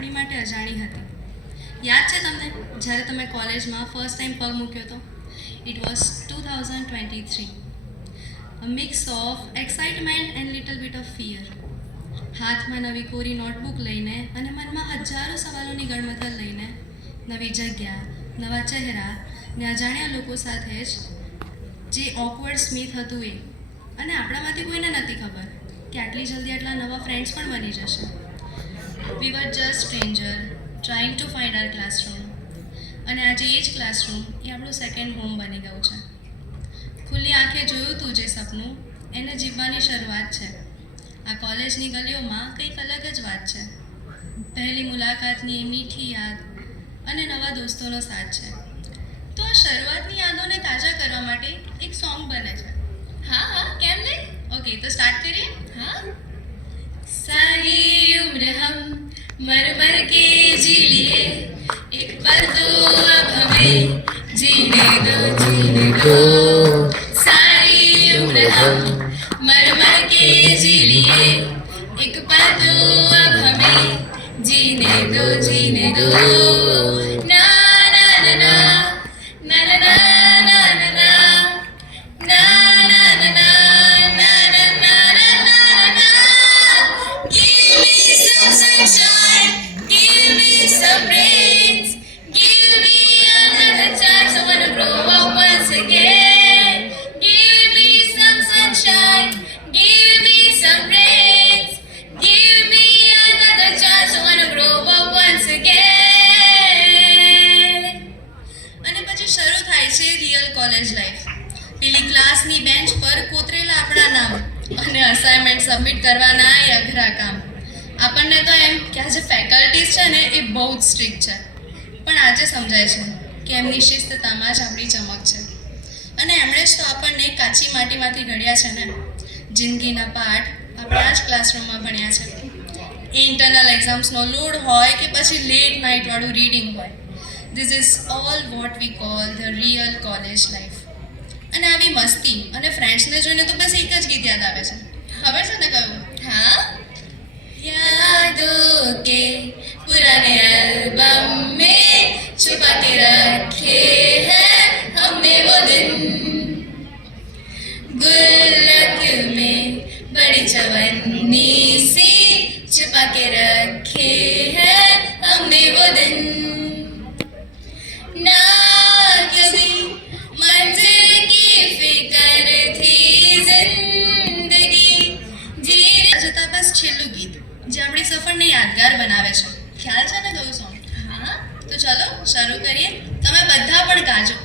આપણી માટે અજાણી હતી. યાદ છે તમને જ્યારે તમે કોલેજમાં ફર્સ્ટ ટાઈમ પગ મૂક્યો હતો? It was 2023. A mix of excitement and little bit of fear. હાથમાં નવી કોરી નોટબુક લઈને અને મનમાં હજારો સવાલોની ગણમથલ લઈને, નવી જગ્યા, નવા ચહેરા ને અજાણ્યા લોકો સાથે જે ઓકવર્ડ સ્મિથ હતું એ. અને આપણામાંથી કોઈને નથી ખબર કે આટલી જલ્દી આટલા નવા ફ્રેન્ડ્સ પણ બની જશે. We were just stranger trying to find our classroom. અને આજે એ જ ક્લાસરૂમ એ આપણું સેકન્ડ હોમ બની ગયું છે. ખુલ્લી આંખે જોયું તું જે સપનું, એને જીવવાની શરૂઆત છે. આ કોલેજની ગલીઓમાં કંઈક અલગ જ વાત છે. પહેલી મુલાકાતની મીઠી યાદ અને નવા દોસ્તોનો સાથ છે. તો આ શરૂઆતની યાદોને તાજા કરવા માટે એક સોંગ બને છે. હા, કેમ નહીં? ઓકે, તો સ્ટાર્ટ કરીએ. हाँ सारी उम्र हम मर मर के जी लिए, एक पल तो अब हमें जीने दो सारी उम्र हम मर मर के जी लिए, एक पल तो अब हमें जीने दो ना ना ना ना ना ना ना ना ना ना sunshine, give me some rains, give me another chance. I wanna grow up once again. Give me some sunshine, give me some rains, give me another chance. I wanna grow up once again. અને પછી શરૂ થાય છે real college life. પેલી ક્લાસની bench પર કોતરેલા આપણા નામ અને અસાઇનમેન્ટ સબમિટ કરવાના એ અઘરા કામ. આપણને તો એમ કે આ જે ફેકલ્ટીઝ છે ને એ બહુ જ સ્ટ્રિક્ટ છે, પણ આજે સમજાય છે કે એમની શિસ્તતામાં જ આપણી ચમક છે. અને એમણે જ તો આપણને કાચી માટીમાંથી ઘડ્યા છે ને. જિંદગીના પાઠ આપણે આ જ ક્લાસરૂમમાં ભણ્યા છે. એ ઇન્ટરનલ એક્ઝામ્સનો લોડ હોય કે પછી લેટ નાઇટવાળું રીડિંગ હોય, this is all what we call the real college life. અને આવી મસ્તી અને ફ્રેન્ડ્સને જોઈને તો બસ એક જ ગીત યાદ આવે છે. ખબર છે ને કયું? हाँ यादों के पुराने एल्बम में छुपा के रखे हैं हमने वो दिन, गुल्लक में बड़ी चवन्नी सी छुपा के रखे हैं हमने वो दिन. ना कभी मंजिल की फिकर थी जिंदगी जी. જતા બસ છેલ્લું ગીત જે આપણી સફરને યાદગાર બનાવે છે. ખ્યાલ છે ને કયું સોંગ? हाँ તો ચાલો શરૂ કરીએ. તમે બધા પણ ગાજો.